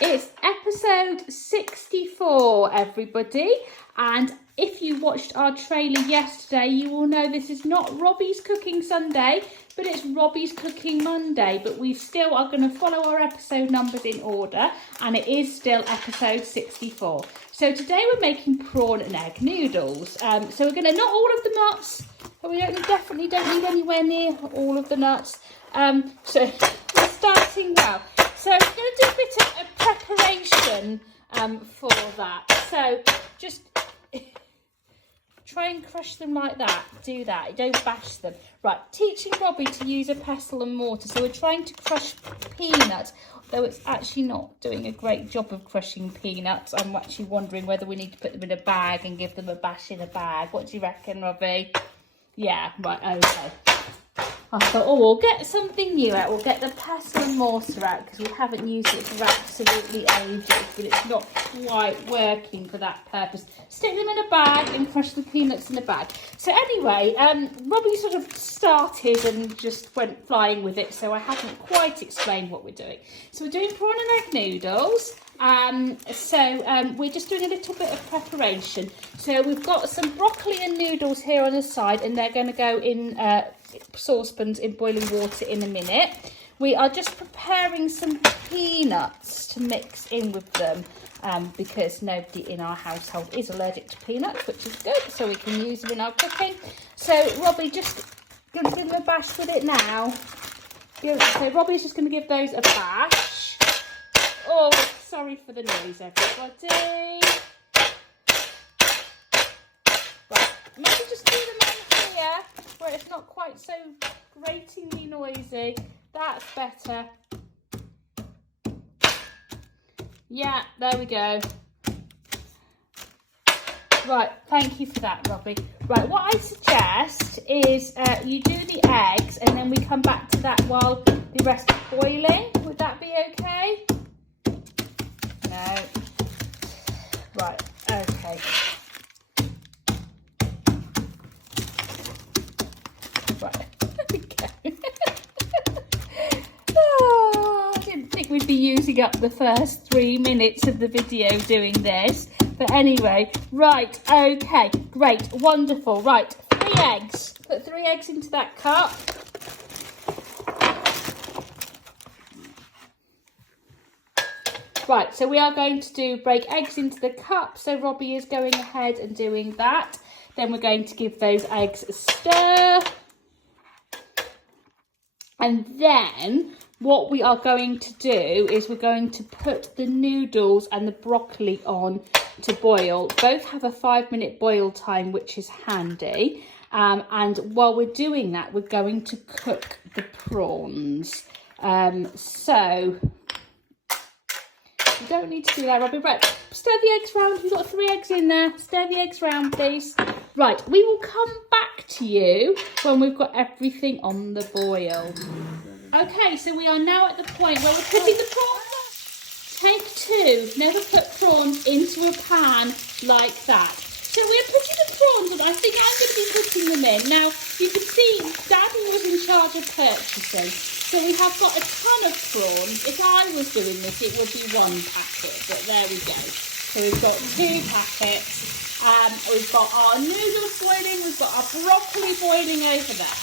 It's episode 64, everybody. And if you watched our trailer yesterday, you will know this is not Robbies Cooking Sunday, but it's Robbies Cooking Monday. But we still are going to follow our episode numbers in order, and it is still episode 64. So today we're making prawn and egg noodles. So we're going to, not all of the nuts, but we definitely don't need anywhere near all of the nuts. So we're starting well. So I'm going to do a bit of a preparation for that. So just try and crush them like that. Do that. Don't bash them. Right, teaching Robbie to use a pestle and mortar. So we're trying to crush peanuts, though it's actually not doing a great job of crushing peanuts. I'm actually wondering whether we need to put them in a bag and give them a bash in a bag. What do you reckon, Robbie? Yeah, right, okay. I thought, oh, we'll get something new out. We'll get the pestle and mortar out because we haven't used it for absolutely ages, but it's not quite working for that purpose. Stick them in a bag and crush the peanuts in a bag. So anyway, Robbie sort of started and just went flying with it, so I haven't quite explained what we're doing. So we're doing prawn and egg noodles. We're just doing a little bit of preparation. So we've got some broccoli and noodles here on the side, and they're going to go in saucepans in boiling water in a minute. We are just preparing some peanuts to mix in with them because nobody in our household is allergic to peanuts, which is good, so we can use them in our cooking. So Robbie, just going to give them a bash with it now. So Robbie's just going to give those a bash. Oh, sorry for the noise, everybody. Right, maybe just do them on here where it's not quite so gratingly noisy. That's better. Yeah, there we go. Right, thank you for that, Robbie. Right, what I suggest is you do the eggs and then we come back to that while the rest is boiling. Would that be okay? No. Right, okay. Right, there we go. Oh, I didn't think we'd be using up the first 3 minutes of the video doing this. But anyway, right, okay, great, wonderful. Right, 3 eggs. Put 3 eggs into that cup. Right, so we are going to break eggs into the cup. So Robbie is going ahead and doing that. Then we're going to give those eggs a stir. And then what we are going to do is we're going to put the noodles and the broccoli on to boil. Both have a 5-minute boil time, which is handy. And while we're doing that, we're going to cook the prawns. So you don't need to do that, Robbie. Right, stir the eggs round. We've got 3 eggs in there. Stir the eggs round, please. Right, we will come back to you when we've got everything on the boil. Okay, so we are now at the point where we're putting the prawns on. Take 2. Never put prawns into a pan like that. So we're putting the prawns on. I think I'm going to be putting them in. Now, you can see Daddy was in charge of purchasing. So we have got a ton of prawns. If I was doing this, it would be 1 packet, but there we go. So we've got 2 packets. We've got our noodles boiling, we've got our broccoli boiling over there.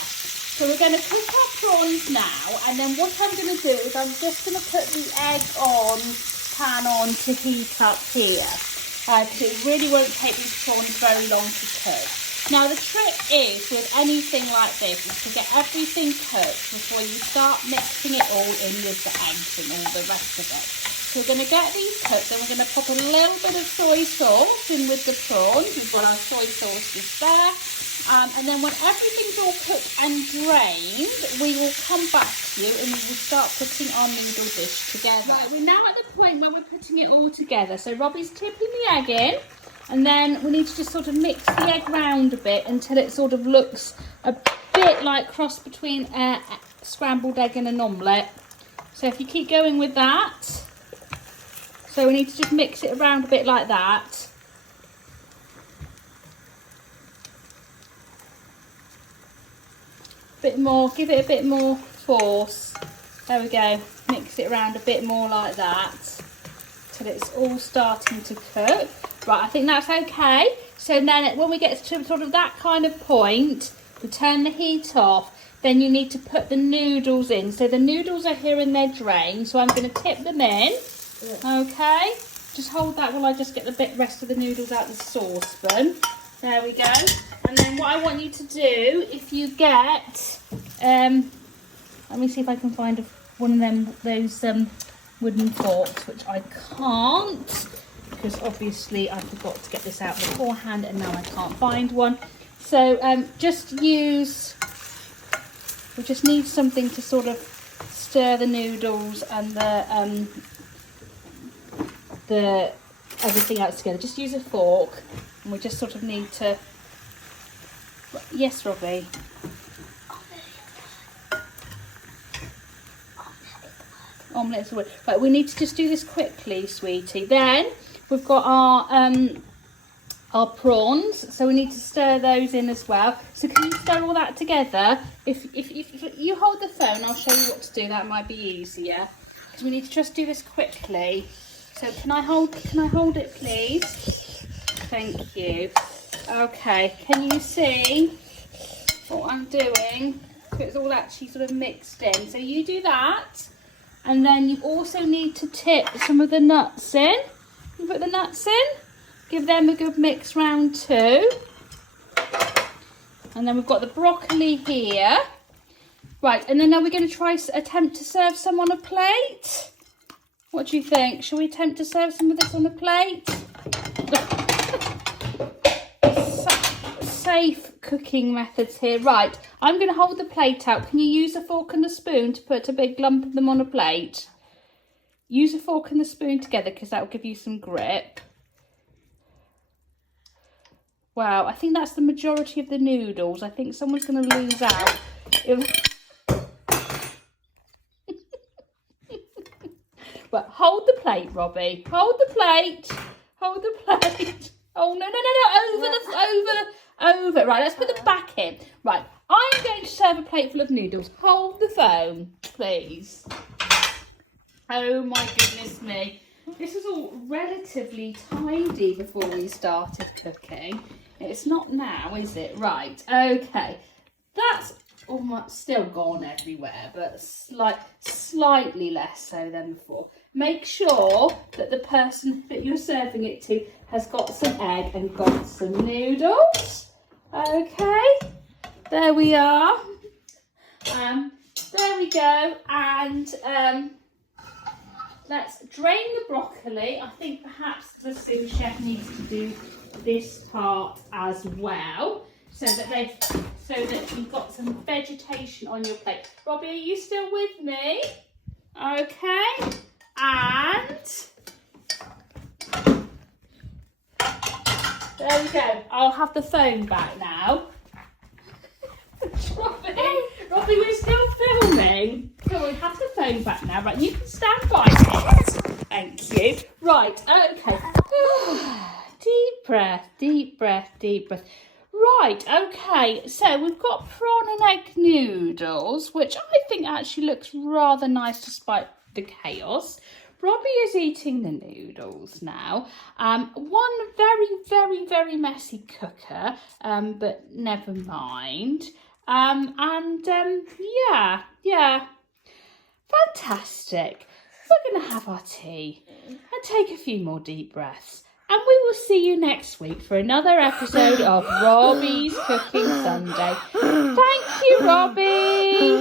So we're going to cook our prawns now, and then what I'm going to do is I'm just going to put the pan on to heat up here. Because it really won't take these prawns very long to cook. Now the trick is with anything like this is to get everything cooked before you start mixing it all in with the eggs and all the rest of it. So we're going to get these cooked, then we're going to pop a little bit of soy sauce in with the prawns. We've got our soy sauce just there. And then when everything's all cooked and drained, we will come back to you and we will start putting our noodle dish together. Right, we're now at the point where we're putting it all together. So Robbie's tipping the egg in, and then we need to just sort of mix the egg round a bit until it sort of looks a bit like cross between a scrambled egg and an omelette. So if you keep going with that. So we need to just mix it around a bit like that. Bit more, give it a bit more force. There we go. Mix it around a bit more like that. till it's all starting to cook. Right, I think that's okay. So then when we get to sort of that kind of point, we turn the heat off. Then you need to put the noodles in. So the noodles are here in their drain. So I'm going to tip them in. Okay. Just hold that while I just get the rest of the noodles out of the saucepan. There we go. And then what I want you to do, if you get, let me see if I can find one of those wooden forks, which I can't, because obviously I forgot to get this out beforehand and now I can't find one. So we just need something to sort of stir the noodles and the everything else together. Just use a fork, and we just sort of need to. Yes, Robbie. Omelette is the word. Right, we need to just do this quickly, sweetie. Then we've got our prawns, so we need to stir those in as well. So can you stir all that together? If you hold the phone, I'll show you what to do. That might be easier, because we need to just do this quickly. So can I hold it, please? Thank you. Okay, can you see what I'm doing? So it's all actually sort of mixed in. So you do that, and then you also need to tip some of the nuts in. You put the nuts in. Give them a good mix round too. And then we've got the broccoli here. Right, and then are we going to attempt to serve some on a plate? What do you think? Shall we attempt to serve some of this on a plate? Safe cooking methods here. Right, I'm going to hold the plate out. Can you use a fork and a spoon to put a big lump of them on a plate? Use a fork and the spoon together, because that will give you some grip. Wow, I think that's the majority of the noodles. I think someone's going to lose out. But hold the plate, Robbie. Hold the plate. Hold the plate. Oh, no. Over. Right, let's put them back in. Right, I'm going to serve a plate full of noodles. Hold the phone, please. Oh, my goodness me. This was all relatively tidy before we started cooking. It's not now, is it? Right, okay. That's almost still gone everywhere, but slightly less so than before. Make sure that the person that you're serving it to has got some egg and got some noodles. Okay, there we are. There we go. And let's drain the broccoli. I think perhaps the sous chef needs to do this part as well, so that you've got some vegetation on your plate. Robbie, are you still with me? Okay, and there we go. I'll have the phone back now. Robbie, we're still filming. So we'll have the phone back now. Right, you can stand by it. Thank you. Right, okay. Deep breath, deep breath, deep breath. Right, okay, so we've got prawn and egg noodles, which I think actually looks rather nice despite the chaos. Robbie is eating the noodles now. One very, very, very messy cooker, but never mind. Yeah, fantastic. We're going to have our tea and take a few more deep breaths. And we will see you next week for another episode of Robbie's Cooking Sunday. Thank you, Robbie.